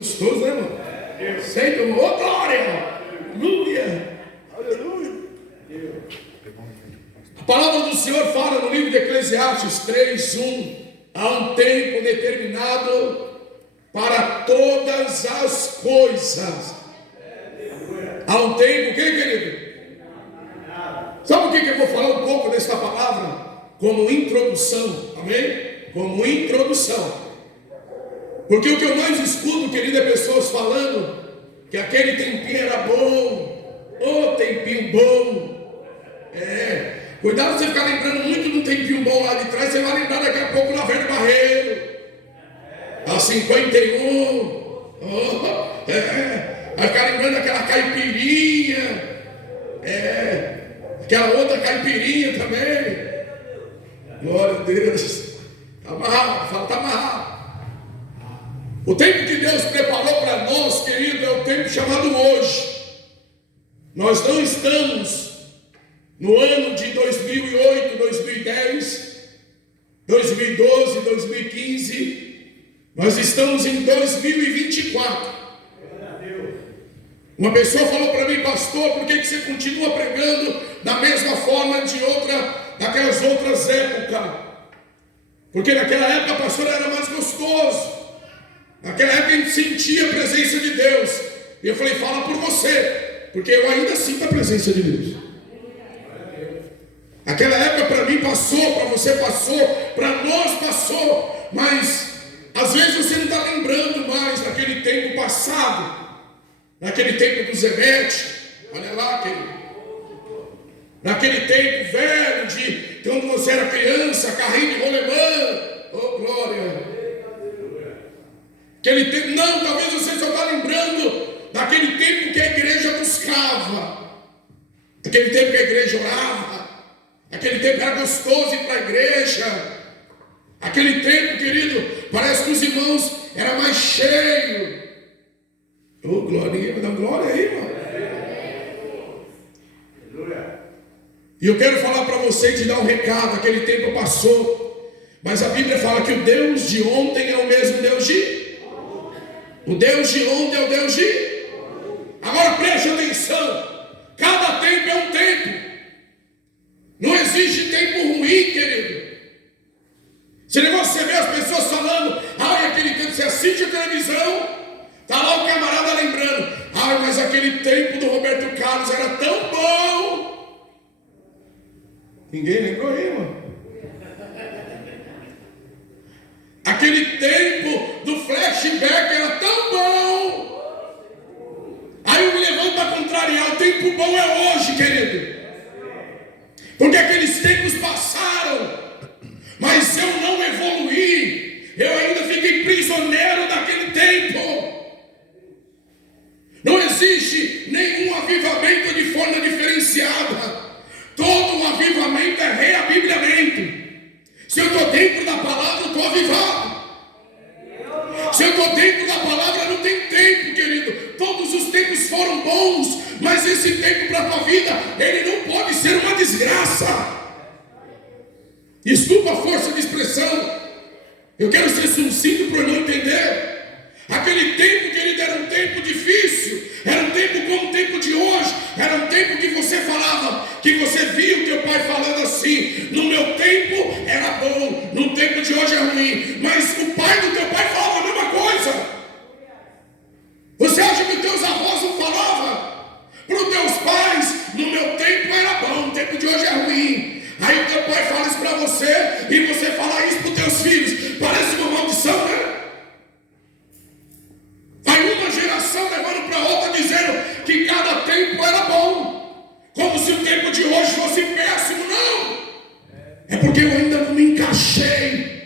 Gostoso, né, irmão? Sente, irmão. Ô, glória! Aleluia! Aleluia! A palavra do Senhor fala no livro de Eclesiastes 3:1. Há um tempo determinado para todas as coisas. Há um tempo, o que, querido? Sabe o que eu vou falar um pouco desta palavra? Como introdução, amém? Como introdução. Porque o que eu mais escuto, querido, é pessoas falando que aquele tempinho era bom. Ô, tempinho bom. Cuidado você ficar lembrando muito de um tempinho bom lá de trás. Você vai lembrar daqui a pouco na Velho Barreiro, a 51. Vai ficar lembrando daquela caipirinha. Aquela outra caipirinha também. Glória a Deus. Está amarrado, fala, está amarrado. O tempo que Deus preparou para nós, querido, é o tempo chamado hoje. Nós não estamos no ano de 2008, 2010, 2012, 2015. Nós estamos em 2024. Uma pessoa falou para mim, pastor, por que você continua pregando da mesma forma daquelas outras épocas? Porque naquela época, pastor, era mais gostoso. Naquela época a gente sentia a presença de Deus. E eu falei, fala por você, porque eu ainda sinto a presença de Deus. Aquela época para mim passou, para você passou, para nós passou. Mas às vezes você não está lembrando mais daquele tempo passado, naquele tempo do Zemete. Olha lá, querido. Naquele tempo velho de quando você era criança, carrinho de rolemã. Oh, glória! Aquele tempo, não, talvez você só está lembrando daquele tempo que a igreja buscava, aquele tempo que a igreja orava, aquele tempo que era gostoso ir para a igreja, aquele tempo, querido, parece que os irmãos eram mais cheios. Oh, glória, dá glória aí, irmão. E eu quero falar para você e te dar um recado. Aquele tempo passou, mas a Bíblia fala que o Deus de ontem é o mesmo Deus de... O Deus de ontem é o Deus de... Agora preste atenção. Cada tempo é um tempo. Não existe tempo ruim, querido. Esse negócio você vê as pessoas falando, aquele tempo, você assiste a televisão, está lá o camarada lembrando, mas aquele tempo do Roberto Carlos era tão bom. Ninguém lembrou aí, mano. Aquele tempo do flashback era tão bom. Aí eu me levanto para contrariar. O tempo bom é hoje, querido. Porque aqueles tempos passaram, mas eu não evoluí. Eu ainda fiquei prisioneiro daquele tempo. Não existe nenhum avivamento de forma diferenciada. Todo o avivamento é reabibliamento. Se eu estou dentro da palavra, eu estou avivado. Se eu estou dentro da palavra, não tem tempo, querido. Todos os tempos foram bons, mas esse tempo para a tua vida, ele não pode ser uma desgraça. Desculpa a força de expressão. Eu quero ser sucinto para eu não entender. Aquele tempo, querido, era um tempo difícil. Era um tempo como o tempo de hoje. Era um tempo que você falava, que você via o teu pai falando assim: no meu tempo era bom, no tempo de hoje é ruim. Mas o pai do teu pai falava a mesma coisa. Você acha que os teus avós não falavam para os teus pais: no meu tempo era bom, no tempo de hoje é ruim? Aí o teu pai fala isso para você e você fala isso para os teus filhos. Parece uma maldição, né? Vai uma geração levando para outra dizendo que cada tempo era bom, como se o tempo de hoje fosse péssimo. Não, é porque eu ainda não me encaixei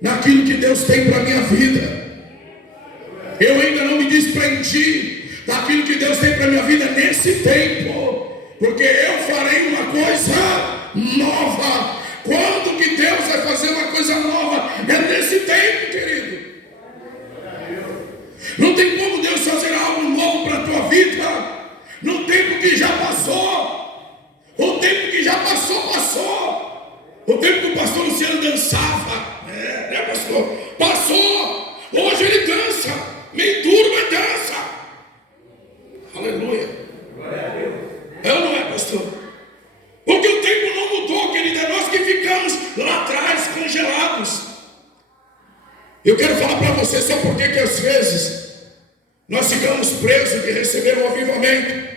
naquilo que Deus tem para a minha vida. Eu ainda não me desprendi daquilo que Deus tem para a minha vida nesse tempo, porque eu farei uma coisa nova. Quando que Deus vai fazer uma coisa nova? É nesse tempo, querido. Não tem como Deus fazer algo novo para a tua vida no tempo que já passou. O tempo que já passou, passou. O tempo que o pastor Luciano dançava, né, pastor? Passou. Hoje ele dança meio turma. Eu quero falar para você só porque que às vezes nós ficamos presos de receber o avivamento,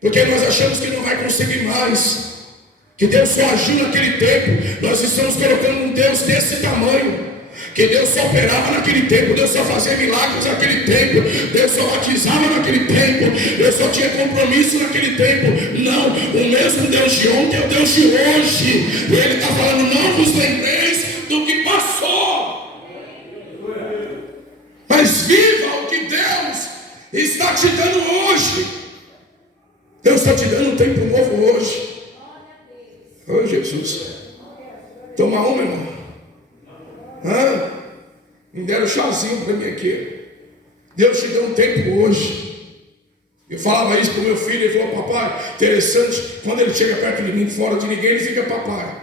porque nós achamos que não vai conseguir mais, que Deus só agiu naquele tempo. Nós estamos colocando um Deus desse tamanho, que Deus só operava naquele tempo, Deus só fazia milagres naquele tempo, Deus só batizava naquele tempo, Deus só tinha compromisso naquele tempo. Não, o mesmo Deus de ontem é o Deus de hoje. E Ele está falando: não vos lembreis do que passou, mas viva o que Deus está te dando hoje. Deus está te dando um tempo novo hoje. Oh, Jesus. Toma uma, irmão. Me deram um chazinho para mim aqui. Deus te deu um tempo hoje. Eu falava isso para o meu filho. Ele falou: papai, interessante, quando ele chega perto de mim, fora de ninguém, ele fica papai.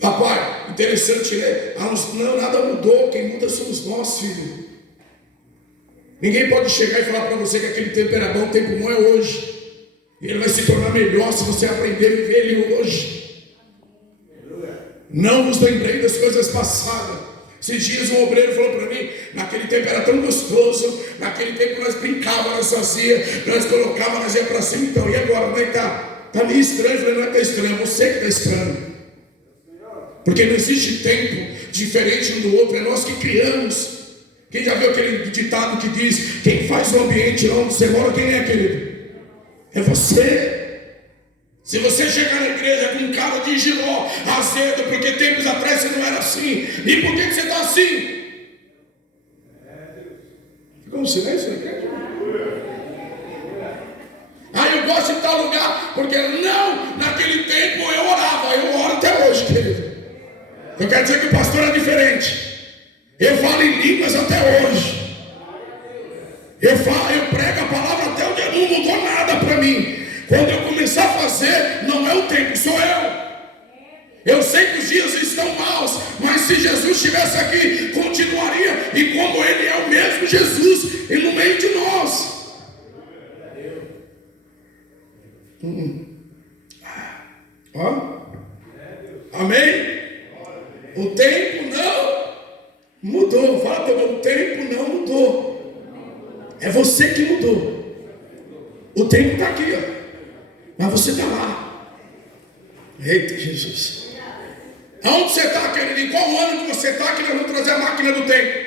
Papai, interessante, né? Não, nada mudou. Quem muda somos nós, filho. Ninguém pode chegar e falar para você que aquele tempo era bom. O tempo bom é hoje. E ele vai se tornar melhor se você aprender a viver ele hoje. Não vos lembrei das coisas passadas. Esses dias um obreiro falou para mim: naquele tempo era tão gostoso, naquele tempo nós brincávamos, nós fazíamos, nós colocávamos, nós ia para cima. Então, e agora? Como é que está? Está meio estranho. Eu falei: não é que está estranho, é você que está estranho. Porque não existe tempo diferente um do outro, é nós que criamos. Quem já viu aquele ditado que diz: quem faz o ambiente lá onde você mora, quem é, querido? É você. Se você chegar na igreja com um cara de giló, azedo, porque tempos atrás você não era assim, e por que você está assim? Ficou um silêncio na igreja? Eu gosto de tal lugar, porque não, naquele tempo eu orava, eu oro até hoje, querido. Eu quero dizer que o pastor é diferente. Eu falo em línguas até hoje. Eu prego a palavra até hoje, não mudou nada para mim. Quando eu começar a fazer, não é o tempo, sou eu. Eu sei que os dias estão maus, mas se Jesus estivesse aqui, continuaria. E como Ele é o mesmo Jesus, e no meio de nós. Amém? O tempo não mudou. Fala para mim: o tempo não mudou. É você que mudou. O tempo está aqui, ó. Mas você está lá. Eita Jesus. Aonde você está, querido? Em qual ano que você está, que nós vamos trazer a máquina do tempo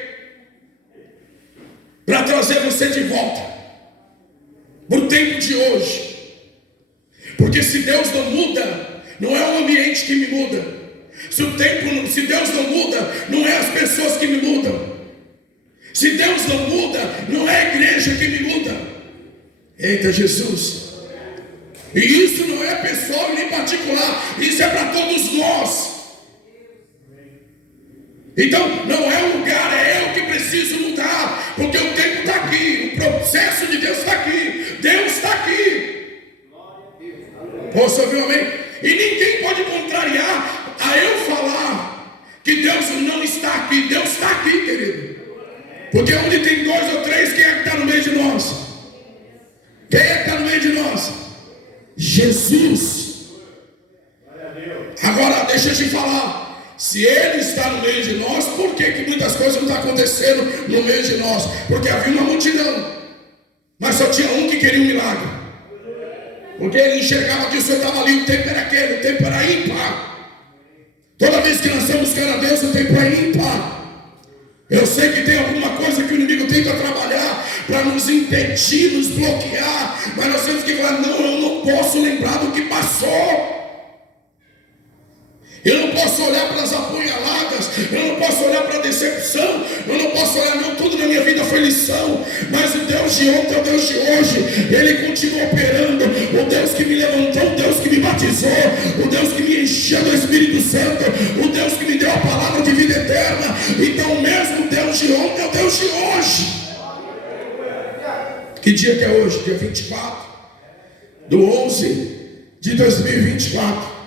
para trazer você de volta para o tempo de hoje. Porque se Deus não muda, não é o ambiente que me muda. Se Deus não muda, não é as pessoas que me mudam. Se Deus não muda, não é a igreja que me muda. Eita Jesus. E isso não é pessoal nem particular, isso é para todos nós. Então não é o lugar, é eu que preciso mudar, porque o tempo está aqui, o processo de Deus está aqui, Deus está aqui. Posso ouvir um amém? E ninguém pode contrariar a eu falar que Deus não está aqui. Deus está aqui, querido. Porque onde tem 2 ou 3, quem é que está no meio de nós? Quem é que está no meio de nós? Jesus. Agora deixa eu te falar. Se Ele está no meio de nós, por que muitas coisas não estão acontecendo no meio de nós? Porque havia uma multidão, mas só tinha um que queria um milagre. Porque ele enxergava que o Senhor estava ali, o tempo era aquele, o tempo era ímpar. Toda vez que nós estamos buscando a Deus, o tempo é ímpar. Eu sei que tem alguma coisa que o inimigo tenta trabalhar para nos impedir, nos bloquear, mas nós temos que falar: não, eu não posso lembrar do que passou. Eu não posso olhar para as apunhaladas, eu não posso olhar para a decepção, eu não posso olhar, não, tudo na minha vida foi lição, mas o Deus de ontem é o Deus de hoje, Ele continua operando, o Deus que me levantou, o Deus que me batizou, o Deus que me encheu do Espírito Santo, o Deus que me deu a palavra de vida eterna. Então o mesmo Deus de ontem é o Deus de hoje. Que dia que é hoje? Dia 24 do 11 de 2024.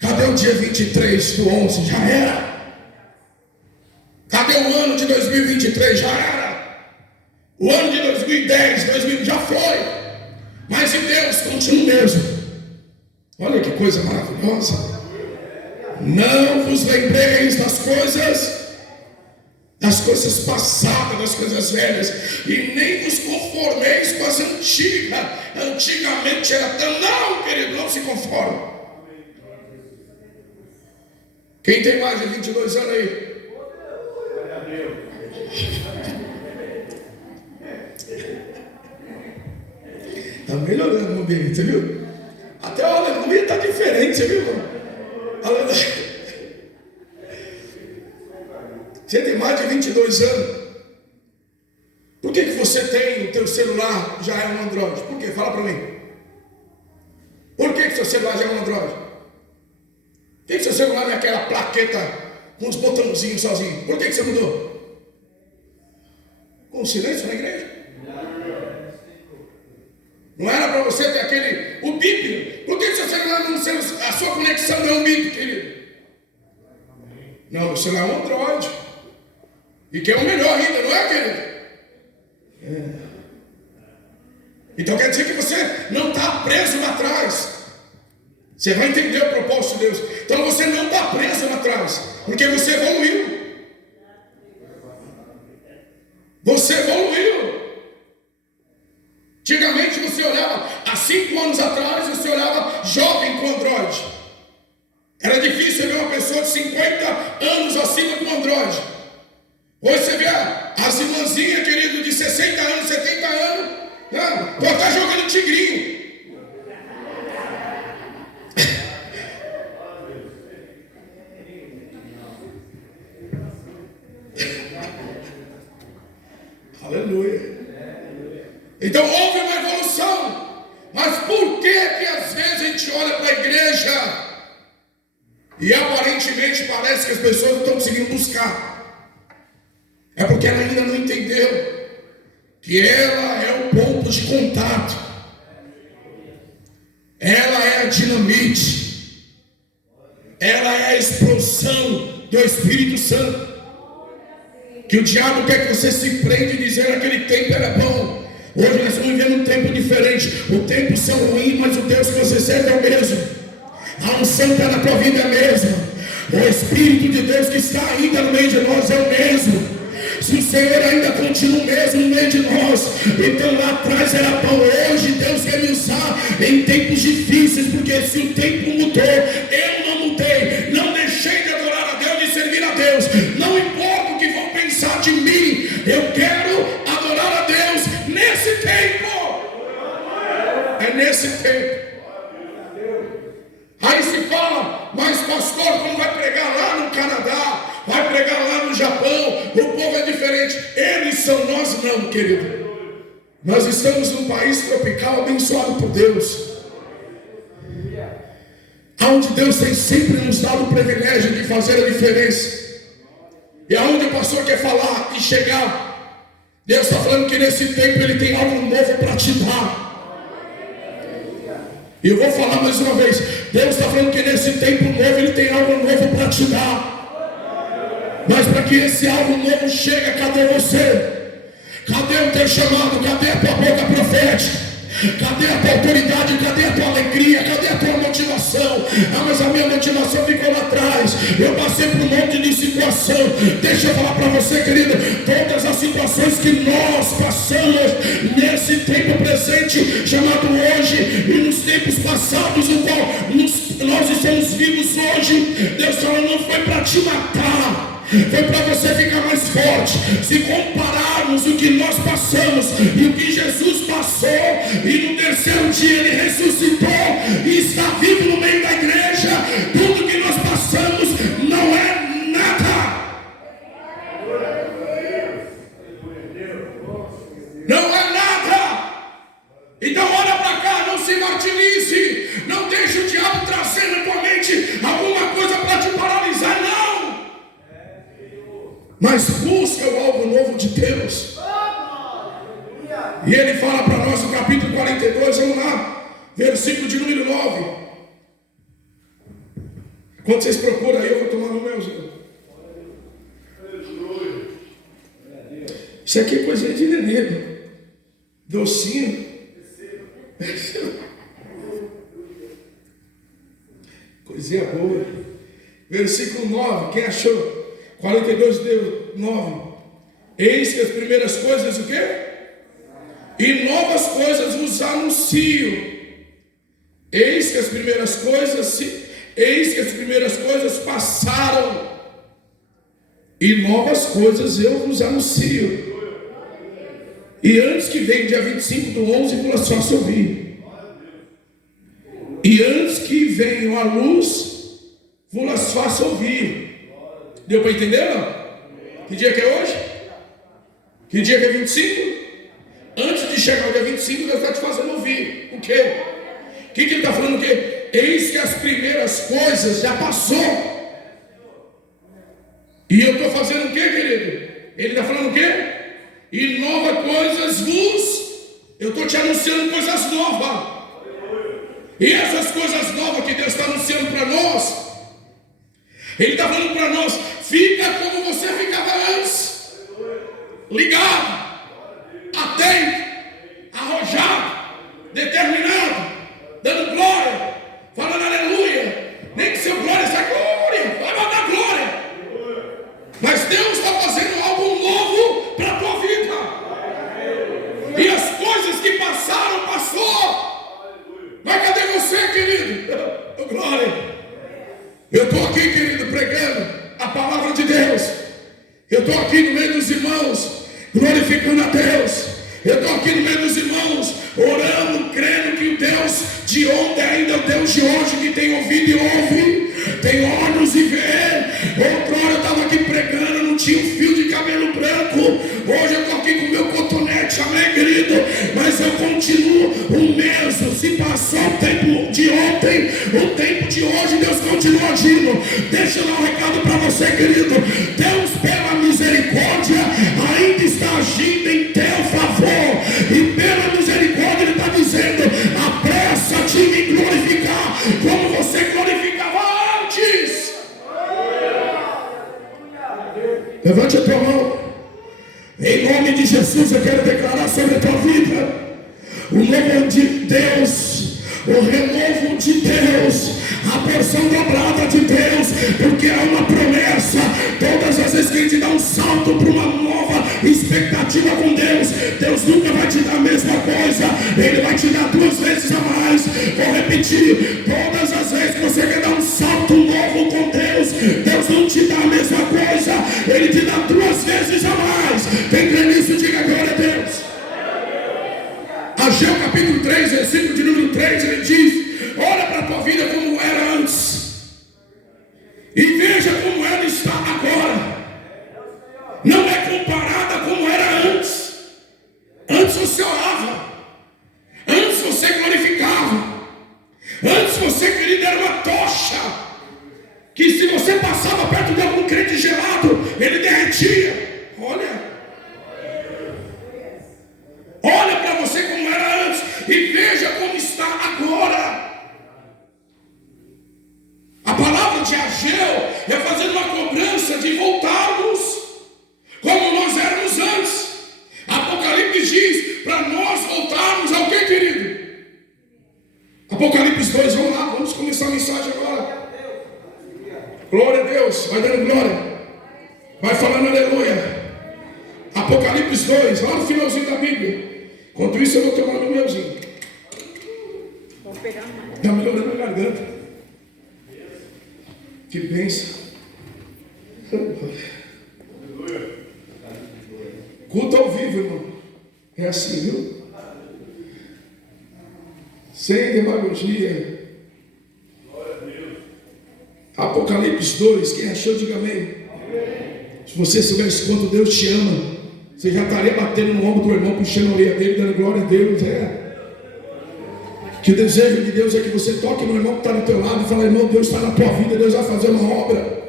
Cadê o dia 23 do 11? Já era. Cadê o ano de 2023? Já era. O ano de 2010, 2000 já foi. Mas em Deus continua o mesmo. Olha que coisa maravilhosa. Não vos lembreis das coisas das coisas passadas, das coisas velhas, e nem vos conformeis com as antigas. Antigamente era tão. Não, querido, não se conforme. Quem tem mais de 22 anos aí? Está melhorando o ambiente, viu? Até o aleluia está diferente, viu, irmão? Aleluia. Você tem mais de 22 anos. Por que você tem o teu celular já é um Android? Por quê? Fala para mim. Por que seu celular já é um Android? Por que seu celular não é aquela plaqueta com os botãozinhos sozinho? Por que você mudou? Com silêncio na igreja? Não era para você ter aquele, o bip? Por que seu celular não, a sua conexão não é um bip, querido? Não, o celular é um Android. E que é o melhor ainda, não é, querido? É. Então quer dizer que você não está preso lá atrás. Você vai entender o propósito de Deus. Então você não está preso lá atrás, porque você evoluiu. Você evoluiu. Antigamente você olhava, há 5 anos atrás, você olhava jovem com Android. Era difícil ver uma pessoa de 50 anos acima com Android. Hoje você vê as irmãzinhas, querido, de 60 anos, 70 anos, pode estar jogando tigrinho. Aleluia. Então houve uma evolução. Mas por que às vezes a gente olha para a igreja e aparentemente parece que as pessoas não estão conseguindo buscar? É porque ela ainda não entendeu que ela é o ponto de contato. Ela é a dinamite. Ela é a explosão do Espírito Santo. Que o diabo quer que você se prende e dizer aquele tempo era bom. Hoje nós estamos vivendo um tempo diferente. O tempo são ruim, mas o Deus que você serve é o mesmo. A unção está na tua vida é a mesma. O Espírito de Deus que está ainda no meio de nós é o mesmo. Se o Senhor ainda continua o mesmo no meio de nós, então lá atrás era bom. Hoje Deus quer me usar em tempos difíceis, porque se o tempo mudou, eu não mudei, não deixei de adorar a Deus, de servir a Deus. Não importa o que vão pensar de mim, eu quero adorar a Deus nesse tempo. É nesse tempo. Aí se fala, mas pastor, quando vai pregar lá no Canadá, vai pregar lá no Japão, o povo é diferente. Eles são, nós não, querido. Nós estamos num país tropical abençoado por Deus, onde Deus tem sempre nos dado o privilégio de fazer a diferença. E aonde o pastor quer falar e chegar, Deus está falando que nesse tempo Ele tem algo novo para te dar. E eu vou falar mais uma vez, Deus está falando que nesse tempo novo Ele tem algo novo para te dar. Mas para que esse algo novo chegue, cadê você? Cadê o teu chamado? Cadê a tua boca profética? Cadê a tua autoridade? Cadê a tua alegria? Cadê a tua motivação? Ah, mas a minha motivação ficou lá atrás. Eu passei por um monte de situação. Deixa eu falar para você, querido, todas as situações que nós passamos nesse tempo presente, chamado hoje, e nos tempos passados, no qual nós estamos vivos hoje, Deus falou, não foi para te matar, foi para você ficar mais forte. Se compararmos o que nós passamos e o que Jesus passou, e no terceiro dia Ele ressuscitou e está vivo no meio da igreja, tudo que nós passamos não é nada. Não é nada. Então olha para cá, não se martirize, não deixe o diabo trazer na tua mente alguma coisa para te paralisar, não. Mas busca o algo novo de Deus. E Ele fala para nós no capítulo 42, vamos lá, versículo de número 9. Quando vocês procuram aí, eu vou tomar no meu. Isso aqui é coisa de neném, docinho. Coisinha boa. Versículo 9, quem achou? 42, 9. Eis que as primeiras coisas o quê? E novas coisas vos anuncio. Eis que as primeiras coisas passaram, e novas coisas eu vos anuncio. E antes que venha dia 25/11, vos faço ouvir. E antes que venha a luz, vos faço ouvir. Deu para entender, não? Que dia que é hoje? Que dia que é 25? Antes de chegar o dia 25, Deus está te fazendo ouvir. O quê? O que ele está falando? O quê? Eis que as primeiras coisas já passou. E eu estou fazendo o quê, querido? Ele está falando o quê? E novas coisas eu estou te anunciando coisas novas. E essas coisas novas que Deus está anunciando para nós, Ele está falando para nós, fica como você ficava antes. Ligado, atento, arrojado, determinado, dando glória, falando aleluia. Nem que seu glória seja glória, vai mandar glória. Mas Deus está fazendo algo novo para a tua vida. E as coisas que passaram, passou. Mas cadê você, querido? Glória. Eu estou aqui, querido, pregando a palavra de Deus. Eu estou aqui no meio dos irmãos, glorificando a Deus. Eu estou aqui no meio dos irmãos, orando, crendo que o Deus de ontem ainda é o Deus de hoje, que tem ouvido e ouve, tem olhos e vê. Outrora eu estava aqui pregando, não tinha um fio de cabelo branco. Hoje eu estou aqui com o meu cotonete, amém, querido? Mas eu continuo o mesmo. Se passou o tempo de ontem, o tempo de hoje, Deus continua agindo. Deixa eu dar um recado para você, querido. Deus, pela misericórdia, ainda está agindo em teu favor. E pela misericórdia Ele está dizendo, apressa-te em me glorificar como você glorificava antes. Levante a tua mão. Em nome de Jesus eu quero declarar sobre a tua vida o novo de Deus, o renovo de Deus, a porção dobrada de Deus, porque é uma promessa. Todas as vezes que a gente dá um salto para uma nova expectativa com Deus, Deus nunca vai te dar a mesma coisa, Ele vai te dar 2 vezes a mais. Vou repetir, todas as vezes que você quer dar um salto novo com Deus, Deus não te dá a mesma coisa, Ele te dá 2 vezes a mais. Quem crê nisso, diga glória a Deus. Ageu capítulo 3, versículo de número 3, ele diz, olha para a tua vida como era antes, e veja como ela está agora. Não é comparada como era antes. Antes você orava, antes você glorificava, antes você, querido, era uma tocha, que se você passava perto de algum crente gelado, ele derretia. Olha para você como era antes e veja como está agora. A palavra de Ageu é fazendo uma cobrança de voltarmos como nós éramos antes. Apocalipse diz para nós voltarmos ao que, querido? Apocalipse 2, vamos lá, vamos começar a mensagem agora. Glória a Deus, vai dando glória, vai falando aleluia. Apocalipse 2, lá no finalzinho da Bíblia. Enquanto isso eu vou tomar no meuzinho. Vou pegar mais. Está melhorando a garganta. Que bênção. Culto ao vivo, irmão. É assim, viu? Sem demagogia. Apocalipse 2, quem achou, diga amém. Se você soubesse quanto Deus te ama, você já estaria batendo no ombro do irmão, puxando a orelha dele, dando glória a Deus. Que o desejo de Deus é que você toque no irmão que está do teu lado e fale, irmão, Deus está na tua vida, Deus vai fazer uma obra.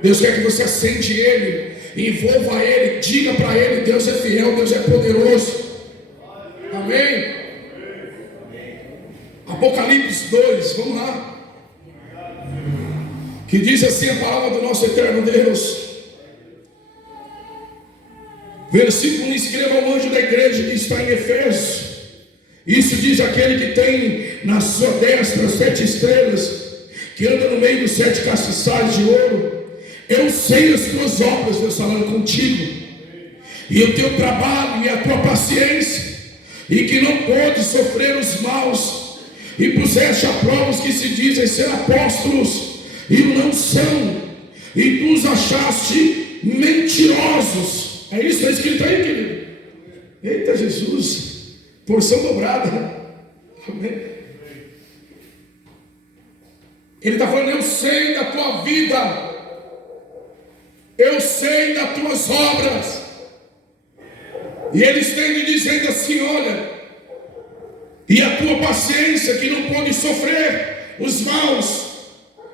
Deus quer que você acende Ele, envolva Ele, diga para Ele, Deus é fiel, Deus é poderoso. Amém? Apocalipse 2, vamos lá. Que diz assim a palavra do nosso eterno Deus. Versículo 1, escreva ao anjo da igreja que está em Efésios. Isso diz aquele que tem na sua destra 7 estrelas, que anda no meio dos 7 castiçais de ouro. Eu sei as tuas obras, Deus falando contigo, e o teu trabalho e a tua paciência, e que não pôde sofrer os maus, e puseste a prova os que se dizem ser apóstolos e o não são, e tu os achaste mentirosos. É isso que está escrito aí, querido. Eita Jesus, porção dobrada. Amém. Ele está falando: eu sei da tua vida, eu sei das tuas obras. E ele estende dizendo assim: olha, e a tua paciência que não pode sofrer os maus.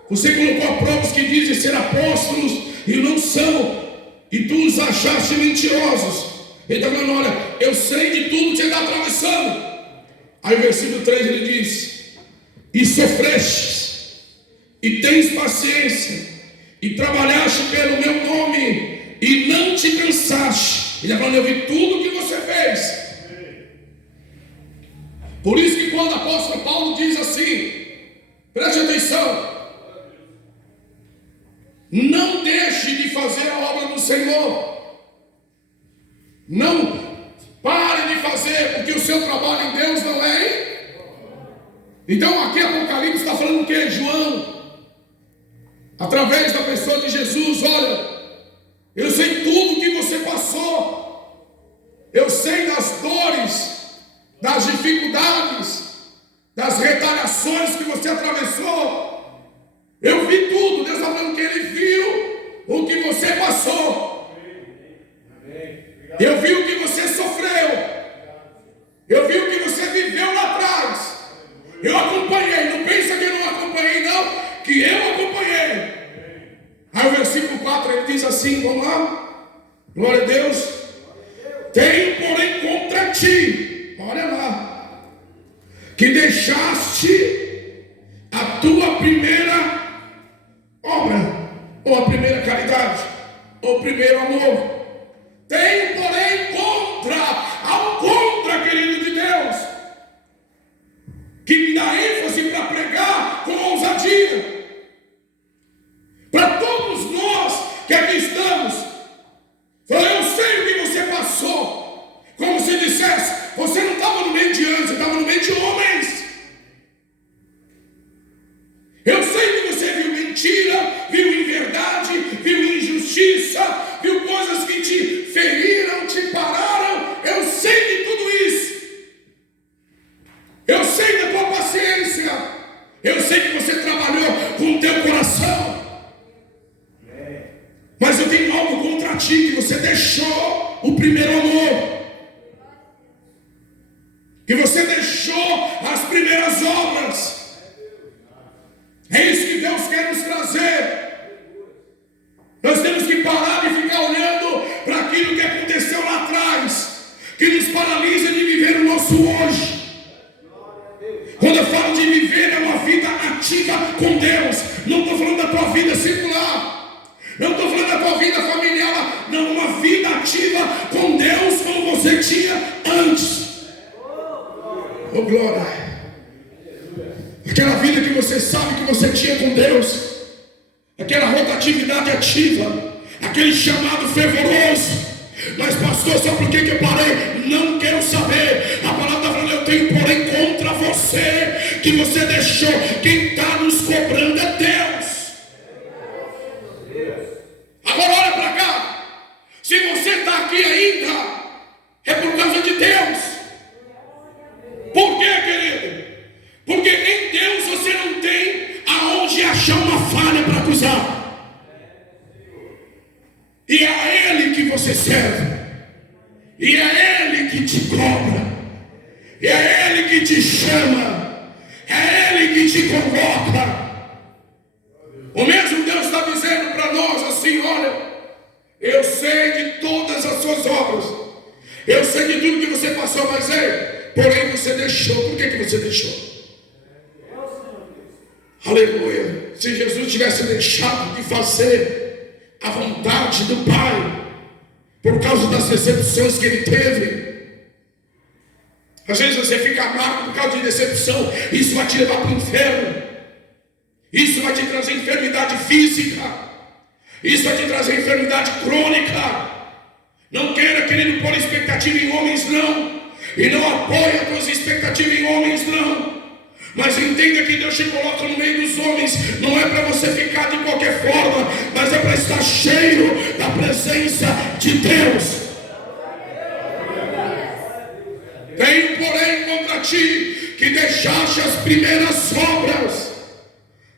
Você colocou a prova os que dizem ser apóstolos e não são, e tu os achaste mentirosos. Ele está falando: olha, eu sei de tudo que você está atravessando. Aí o versículo 3 ele diz: e sofrestes, e tens paciência, e trabalhaste pelo meu nome, e não te cansaste. Ele está falando: eu vi tudo que você fez. Por isso que quando o apóstolo Paulo diz assim, preste atenção, não deixe de fazer a obra do Senhor. Não pare de fazer, porque o seu trabalho em Deus não é. Então aqui Apocalipse está falando o que? João, através da pessoa de Jesus: olha, eu sei tudo que você passou, eu sei das dores, das dificuldades, das retaliações que você atravessou. Eu vi tudo. Deus está falando que Ele viu o que você passou. Eu vi o que você sofreu. Eu vi o que você viveu lá atrás. Eu acompanhei. Não pensa que eu não acompanhei, não, que eu acompanhei. Aí o versículo 4 ele diz assim, vamos lá, glória a Deus: tenho porém contra ti, olha lá, que deixaste a tua primeira obra, ou a primeira caridade, ou o primeiro amor. Tenho porém contra, querido de Deus, que me dá ênfase para pregar com ousadia. Para todos nós que aqui estamos, eu sei o que você passou. Como se dissesse, você não estava no meio de anjos, você estava no meio de homens. Eu sei que você viu mentira, viu inverdade, viu injustiça, viu coisas que te feriram, te pararam. Eu sei de tudo isso. Eu sei da tua paciência. Eu sei que você trabalhou com o teu coração. Mas eu tenho algo contra ti, que você deixou o primeiro amor, que você deixou as primeiras obras. É isso que Deus quer nos trazer. Nós temos que parar de ficar olhando para aquilo que aconteceu lá atrás, que nos paralisa de viver o nosso hoje. Quando eu falo de viver, é uma vida ativa com Deus. Não estou falando da tua vida secular, não estou falando da tua vida familiar, não, uma vida ativa com Deus como você tinha antes. Oh glória! Aquela vida que você sabe que você tinha com Deus, aquela rotatividade ativa, aquele chamado fervoroso. Mas pastor, sabe por que eu parei? Não quero saber. A palavra está falando: eu tenho porém contra você, que você deixou. Quem está nos cobrando é Deus. Agora olha para cá. Se você está aqui ainda, é por causa de Deus. Por quê, querido? Porque em Deus você não tem aonde achar uma falha para acusar. E é a Ele que você serve. E é Ele que te cobra. E é Ele que te chama. É Ele que te convoca. O mesmo Deus está dizendo para nós assim: olha, eu sei de todas as suas obras, eu sei de tudo que você passou, mas porém você deixou. Por que você deixou? Aleluia. Se Jesus tivesse deixado de fazer a vontade do Pai, por causa das decepções que ele teve, às vezes você fica amargo por causa de decepção. Isso vai te levar para o inferno. Isso vai te trazer enfermidade física. Isso vai te trazer enfermidade crônica. Não queira, querido, pôr expectativa em homens, não. E não apoie as tuas expectativas em homens, não. Mas entenda que Deus te coloca no meio dos homens. Não é para você ficar de qualquer forma, mas é para estar cheio da presença de Deus. Tenho, porém, contra ti que deixaste as primeiras obras.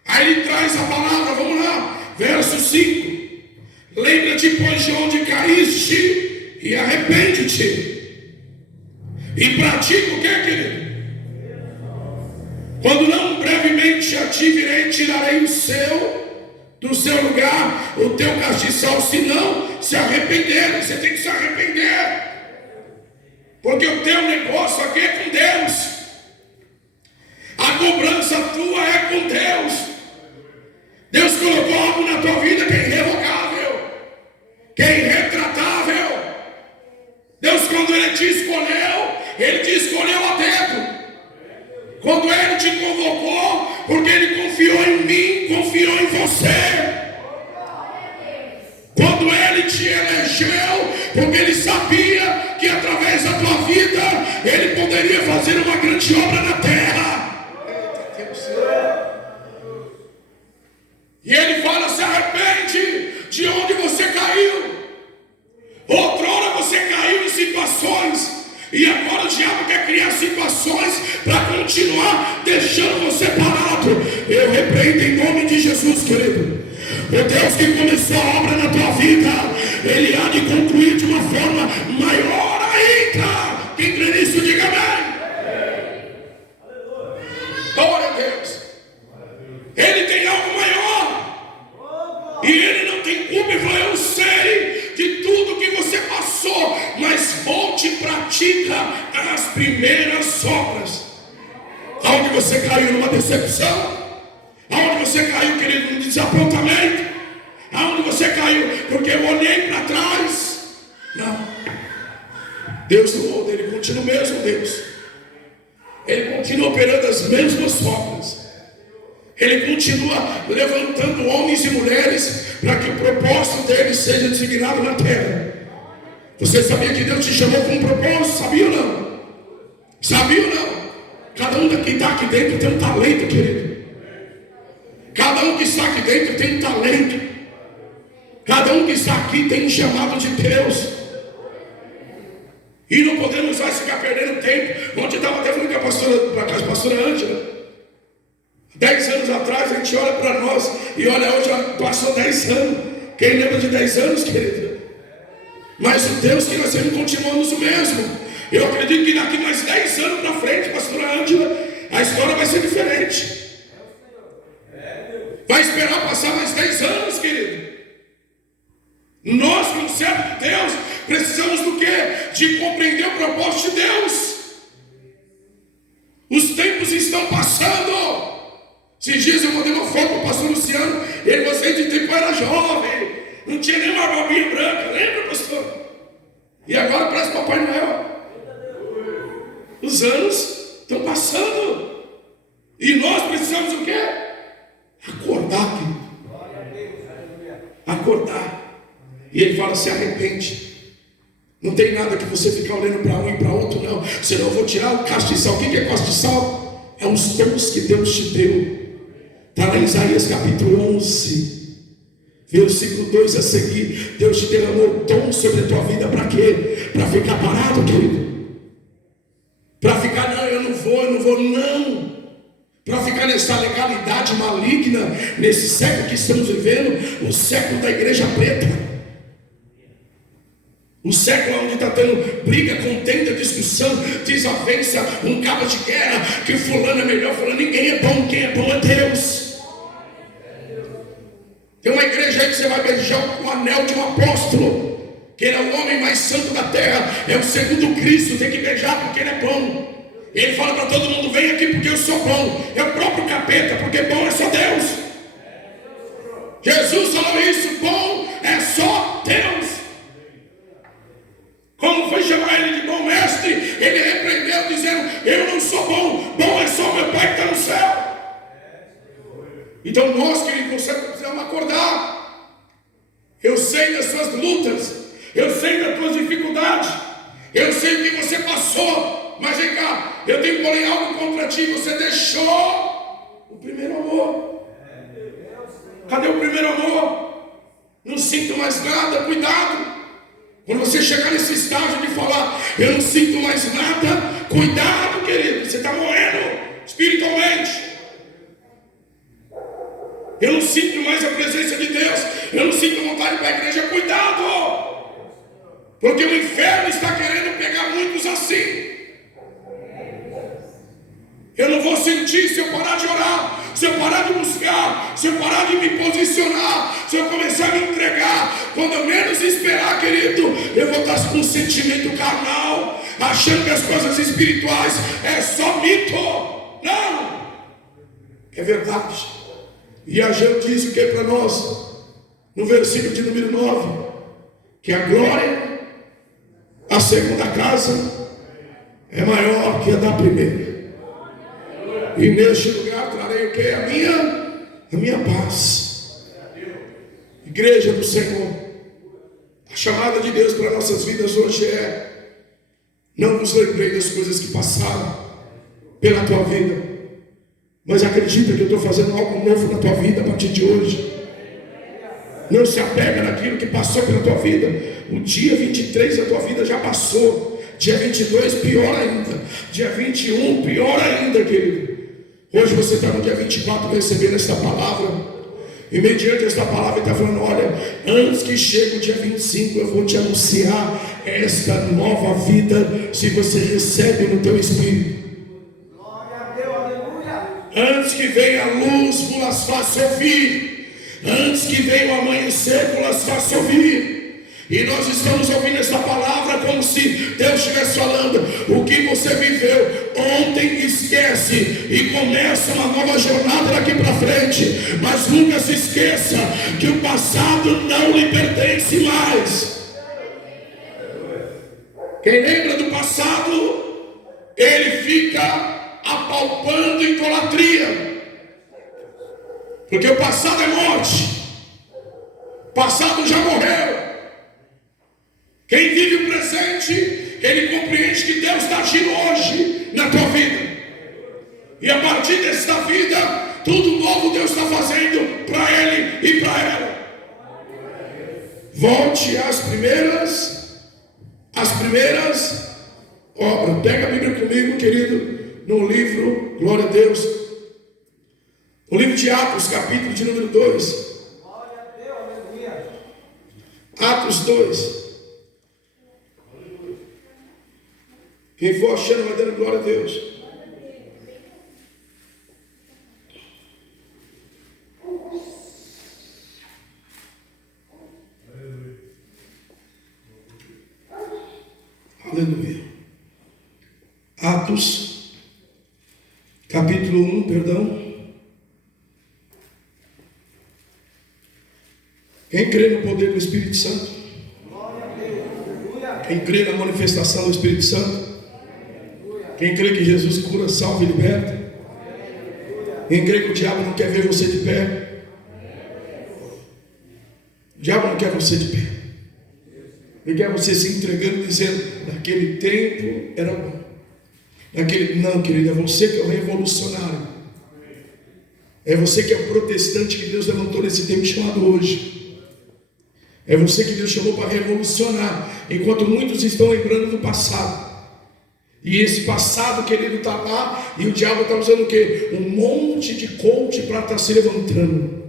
Aí ele traz a palavra, vamos lá, verso 5. Lembra-te, pois, de onde caíste e arrepende-te. E pratica o que, querido? Quando não brevemente a ti virei, tirarei do seu lugar o teu castiçal, se não se arrepender. Você tem que se arrepender, porque o teu negócio aqui é com Deus. A cobrança tua é com Deus. Deus colocou algo na tua vida que é irrevogável, que é irretratável. Deus, quando Ele te escolheu a dedo. Quando Ele te convocou, porque Ele confiou em mim, confiou em você. Quando Ele te elegeu, porque Ele sabia que através da tua vida Ele poderia fazer uma grande obra na terra. E Ele fala: se arrepende de onde você caiu. Outrora você caiu em situações, e agora o diabo quer criar situações para continuar deixando você parado. Eu repreendo em nome de Jesus, querido. O Deus que começou a obra na tua vida, Ele há de concluir de uma forma maior ainda. Quem crê nisso, diga amém. Glória a Deus. Ele tem algo maior, e Ele não tem culpa. Ele falou: eu sei de tudo que você passou, mas volte e pratica as primeiras obras. Aonde você caiu numa decepção, aonde você caiu, querido, no desapontamento, aonde você caiu porque eu olhei para trás. Não, Deus não muda, Ele continua o mesmo Deus. Ele continua operando as mesmas obras. Ele continua levantando homens e mulheres para que o propósito dele seja designado na terra. Você sabia que Deus te chamou com um propósito? Sabia ou não? Sabia ou não? Cada um que está aqui dentro tem um talento, querido. Cada um que está aqui dentro tem um talento. Cada um que está aqui tem um chamado de Deus. E não podemos mais ficar perdendo tempo. Ontem eu estava até falando com a pastora Ângela. 10 anos atrás a gente olha para nós e olha, hoje já passou 10 anos. Quem lembra de 10 anos, querido? Mas o Deus que nós sempre continuamos o mesmo. Eu acredito que daqui mais 10 anos para frente, pastora Ângela, a história vai ser diferente. Vai esperar passar mais 10 anos, querido. Nós, como servos de Deus, precisamos do quê? De compreender o propósito de Deus. Os tempos estão passando. Esses dias eu mandei uma foto para o pastor Luciano. Ele, você de tempo era jovem, não tinha nem uma barbinha branca. Lembra, pastor? E agora parece Papai Noel. Os anos estão passando. E nós precisamos o quê? Acordar, querido. Acordar. E ele fala: se arrepende. Não tem nada que você ficar olhando para um e para outro, não. Senão eu vou tirar o castiçal. O que é castiçal? É os dons que Deus te deu. Está lá em Isaías capítulo 11, versículo 2 a seguir. Deus te derramou dom sobre a tua vida. Para quê? Para ficar parado, querido? Para ficar, não, eu não vou, não. Para ficar nessa legalidade maligna, nesse século que estamos vivendo, o século da igreja preta. Um século onde está tendo briga, contenda, discussão, desavença, um cabo de guerra, que fulano é melhor, fulano. Ninguém é bom, quem é bom é Deus. Tem uma igreja aí que você vai beijar o anel de um apóstolo, que ele é o homem mais santo da terra, é o segundo Cristo, tem que beijar porque ele é bom. Ele fala para todo mundo: vem aqui porque eu sou bom. É o próprio capeta, porque bom é só Deus. Jesus falou isso: bom é só Deus. Como foi chamar ele de bom mestre, ele repreendeu dizendo: eu não sou bom, bom é só meu Pai que está no céu. Então nós, queridos, precisamos acordar. Eu sei das suas lutas, Eu sei das tuas dificuldades. Eu sei o que você passou. Mas vem cá, eu tenho porém algo contra ti. Você deixou o primeiro amor. Cadê o primeiro amor? Não sinto mais nada. Cuidado. Quando você chegar nesse estágio de falar, eu não sinto mais nada, cuidado, querido, você está morrendo espiritualmente. Eu não sinto mais a presença de Deus, eu não sinto vontade para a igreja, cuidado, porque o inferno está querendo pegar muitos assim. Eu não vou sentir se eu parar de orar, se eu parar de buscar, se eu parar de me posicionar, se eu começar a me entregar. Quando eu menos esperar, querido, eu vou estar com um sentimento carnal, achando que as coisas espirituais é só mito. Não, é verdade. E Ageu diz o que para nós? No versículo de número 9, que a glória, a segunda casa, é maior que a da primeira. E neste lugar trarei o que? A minha paz. Igreja do Senhor, a chamada de Deus para nossas vidas hoje é: não vos lembrei das coisas que passaram pela tua vida, mas acredita que eu estou fazendo algo novo na tua vida a partir de hoje. Não se apega naquilo que passou pela tua vida. O dia 23 da tua vida já passou. Dia 22 pior ainda. Dia 21 pior ainda, querido. Hoje você está no dia 24 recebendo esta palavra. E mediante esta palavra ele está falando: olha, antes que chegue o dia 25 eu vou te anunciar esta nova vida, se você recebe no teu espírito. Glória a Deus, aleluia. Antes que venha a luz, vos faça ouvir. Antes que venha o amanhecer, vos faça ouvir. E nós estamos ouvindo essa palavra como se Deus estivesse falando: o que você viveu ontem, esquece e começa uma nova jornada daqui para frente. Mas nunca se esqueça que o passado não lhe pertence mais. Quem lembra do passado, ele fica apalpando idolatria, porque o passado é morte. O passado já morreu. Quem vive o presente, ele compreende que Deus está agindo hoje na tua vida. E a partir desta vida, tudo novo Deus está fazendo para ele e para ela. Volte às primeiras obras. Pega a Bíblia comigo, querido, no livro, glória a Deus, no livro de Atos, capítulo de número 2. Atos 2. Quem for achando vai dando glória a Deus. Aleluia. Atos, capítulo 1, perdão. Quem crê no poder do Espírito Santo? Quem crê na manifestação do Espírito Santo? Quem crê que Jesus cura, salva e liberta? Quem crê que o diabo não quer ver você de pé? O diabo não quer você de pé. Ele quer você se entregando, dizendo: naquele tempo era bom. Não, querido, é você que é o revolucionário. É você que é o protestante que Deus levantou nesse tempo chamado hoje. É você que Deus chamou para revolucionar, enquanto muitos estão lembrando do passado. E esse passado, querido, está lá, e o diabo está usando o quê? Um monte de coach para estar se levantando,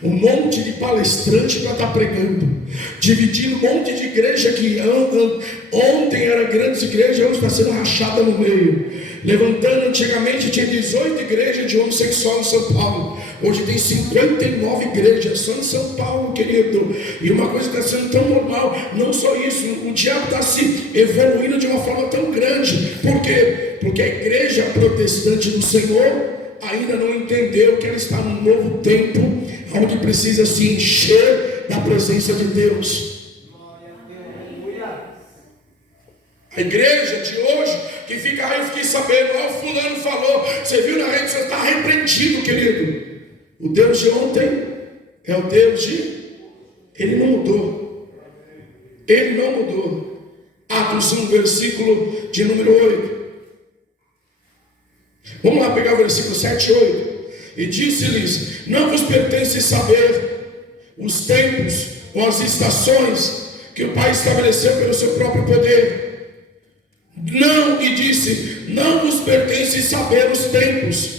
um monte de palestrante para estar pregando, dividindo um monte de igreja que ontem era grandes igrejas, hoje está sendo rachada no meio, levantando. Antigamente tinha 18 igrejas de homossexual em São Paulo, hoje tem 59 igrejas só em São Paulo, querido. E uma coisa está sendo tão normal. Não só isso, o diabo está se evoluindo de uma forma tão grande. Por quê? Porque a igreja protestante do Senhor ainda não entendeu que ela está num novo tempo, onde precisa se encher da presença de Deus. A igreja de hoje, que fica aí, eu fiquei sabendo, o fulano falou, você viu na rede, você está repreendido, querido. O Deus de ontem é o Deus de... Ele não mudou. Ele não mudou. Atos 1, versículo de número 8. Vamos lá pegar o versículo 7 e 8. E disse-lhes: não vos pertence saber os tempos ou as estações que o Pai estabeleceu pelo seu próprio poder. Não, e disse: não vos pertence saber os tempos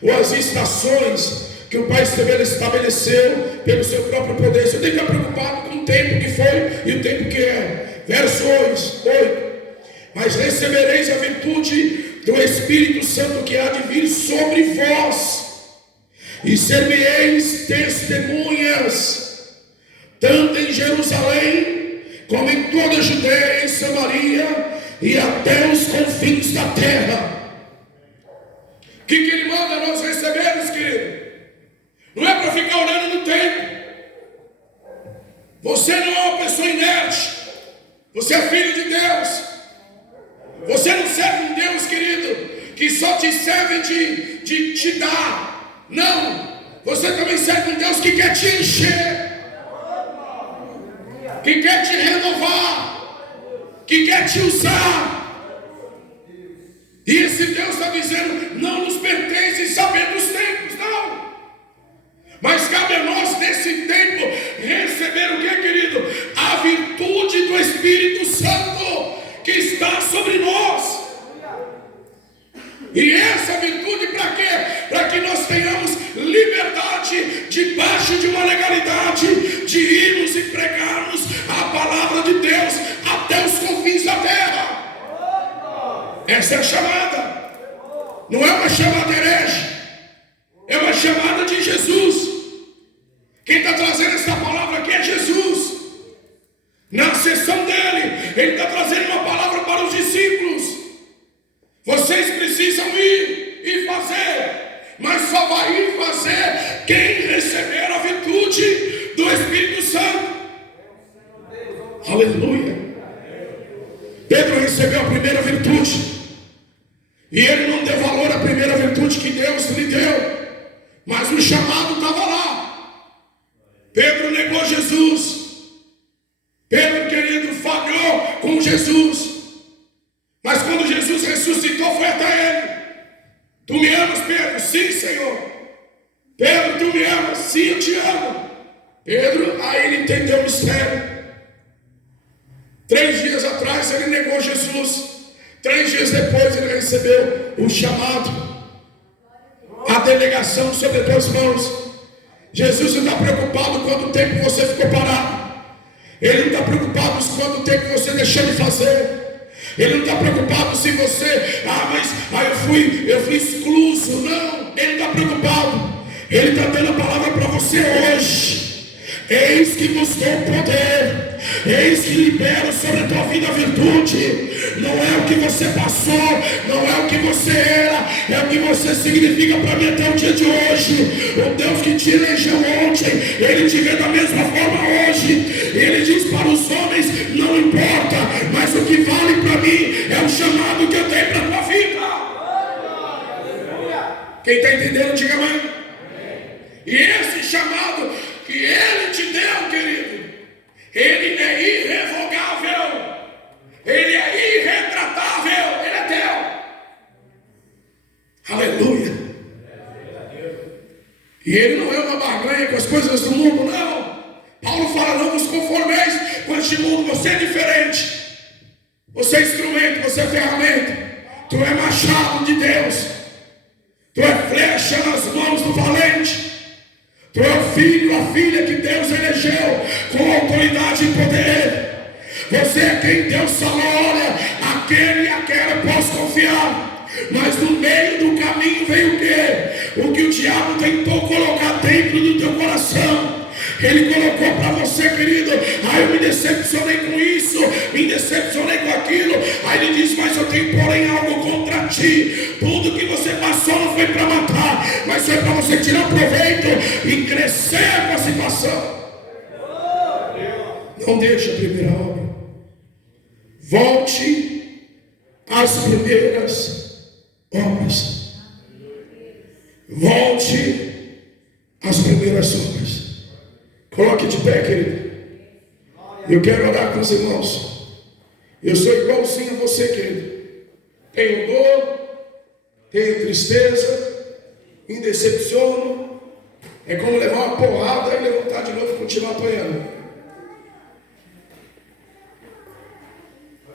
ou as estações que o Pai estabeleceu pelo seu próprio poder. Você tem que estar preocupado com o tempo que foi e o tempo que é. Verso 8. Mas recebereis a virtude do Espírito Santo que há de vir sobre vós, e ser-me-eis testemunhas, tanto em Jerusalém, como em toda a Judeia, em Samaria, e até os confins da terra. O que Ele manda nós recebermos, querido? Não é para ficar olhando no tempo. Você não é uma pessoa inerte. Você é filho de Deus. Você não serve um Deus, querido, que só te serve de te dar. Não. Você também serve um Deus que quer te encher, que quer te renovar, que quer te usar. E esse Deus está dizendo: não nos pertence saber dos tempos, não. Mas cabe a nós, nesse tempo, receber o que, querido? A virtude do Espírito Santo que está sobre nós. E essa virtude para quê? Para que nós tenhamos liberdade debaixo de uma legalidade de irmos e pregarmos a palavra de Deus até os confins da terra. Essa é a chamada. Não é uma chamada herege, é uma chamada de Jesus. Quem está trazendo essa palavra aqui é Jesus. Na sessão dele, ele está trazendo uma palavra para os discípulos. Vocês precisam ir e fazer, mas só vai ir fazer quem receber a virtude do Espírito Santo. Aleluia. Pedro recebeu a primeira virtude, e ele não deu valor à primeira virtude que Deus lhe deu, mas o chamado estava lá. Pedro negou Jesus. Pedro, querido, falhou com Jesus. Mas quando Jesus ressuscitou, foi até ele. Tu me amas, Pedro? Sim, Senhor. Pedro, tu me amas? Sim, eu te amo. Pedro, aí ele entendeu o mistério. 3 dias atrás ele negou Jesus. 3 dias depois ele recebeu o chamado, a delegação sobre as tuas mãos. Jesus não está preocupado quanto tempo você ficou parado. Ele não está preocupado com quanto tempo você deixou de fazer. Ele não está preocupado se você, eu fui excluso. Não, ele não está preocupado. Ele está dando a palavra para você hoje. Eis que vos dou poder, eis que libero sobre a tua vida a virtude. Não é o que você passou, não é o que você era, é o que você significa para mim até o dia de hoje. O Deus que te elegeu ontem, Ele te vê da mesma forma hoje. Ele diz para os homens: não importa, mas o que vale para mim é o chamado que eu tenho para a tua vida. Quem está entendendo, diga amém. E esse chamado que Ele te deu, querido, Ele é irrevogável, Ele é irretratável, Ele é teu. Aleluia. E Ele não é uma barganha com as coisas do mundo, não. Paulo fala: não vos conformeis com este mundo. Você é diferente. Você é instrumento, você é ferramenta. Tu é machado de Deus. Tu é flecha nas mãos do valente. Tu é o filho, a filha que Deus elegeu com autoridade e poder. Você é quem Deus falou: olha, aquele e aquela eu posso confiar. Mas no meio do caminho veio o quê? O que o diabo tentou colocar dentro do teu coração. Ele colocou para você, querido: eu me decepcionei com isso, me decepcionei com aquilo. Aí ele diz: mas eu tenho porém algo contra ti. Tudo que você passou não foi para matar, mas foi para você tirar proveito e crescer com a situação. Não deixe a primeira obra. Volte às primeiras obras. Volte às primeiras obras. Coloque de pé, querido. Eu quero orar com os irmãos. Eu sou igualzinho a você, querido. Tenho dor, tenho tristeza, me decepciono. É como levar uma porrada e levantar de novo e continuar apanhando.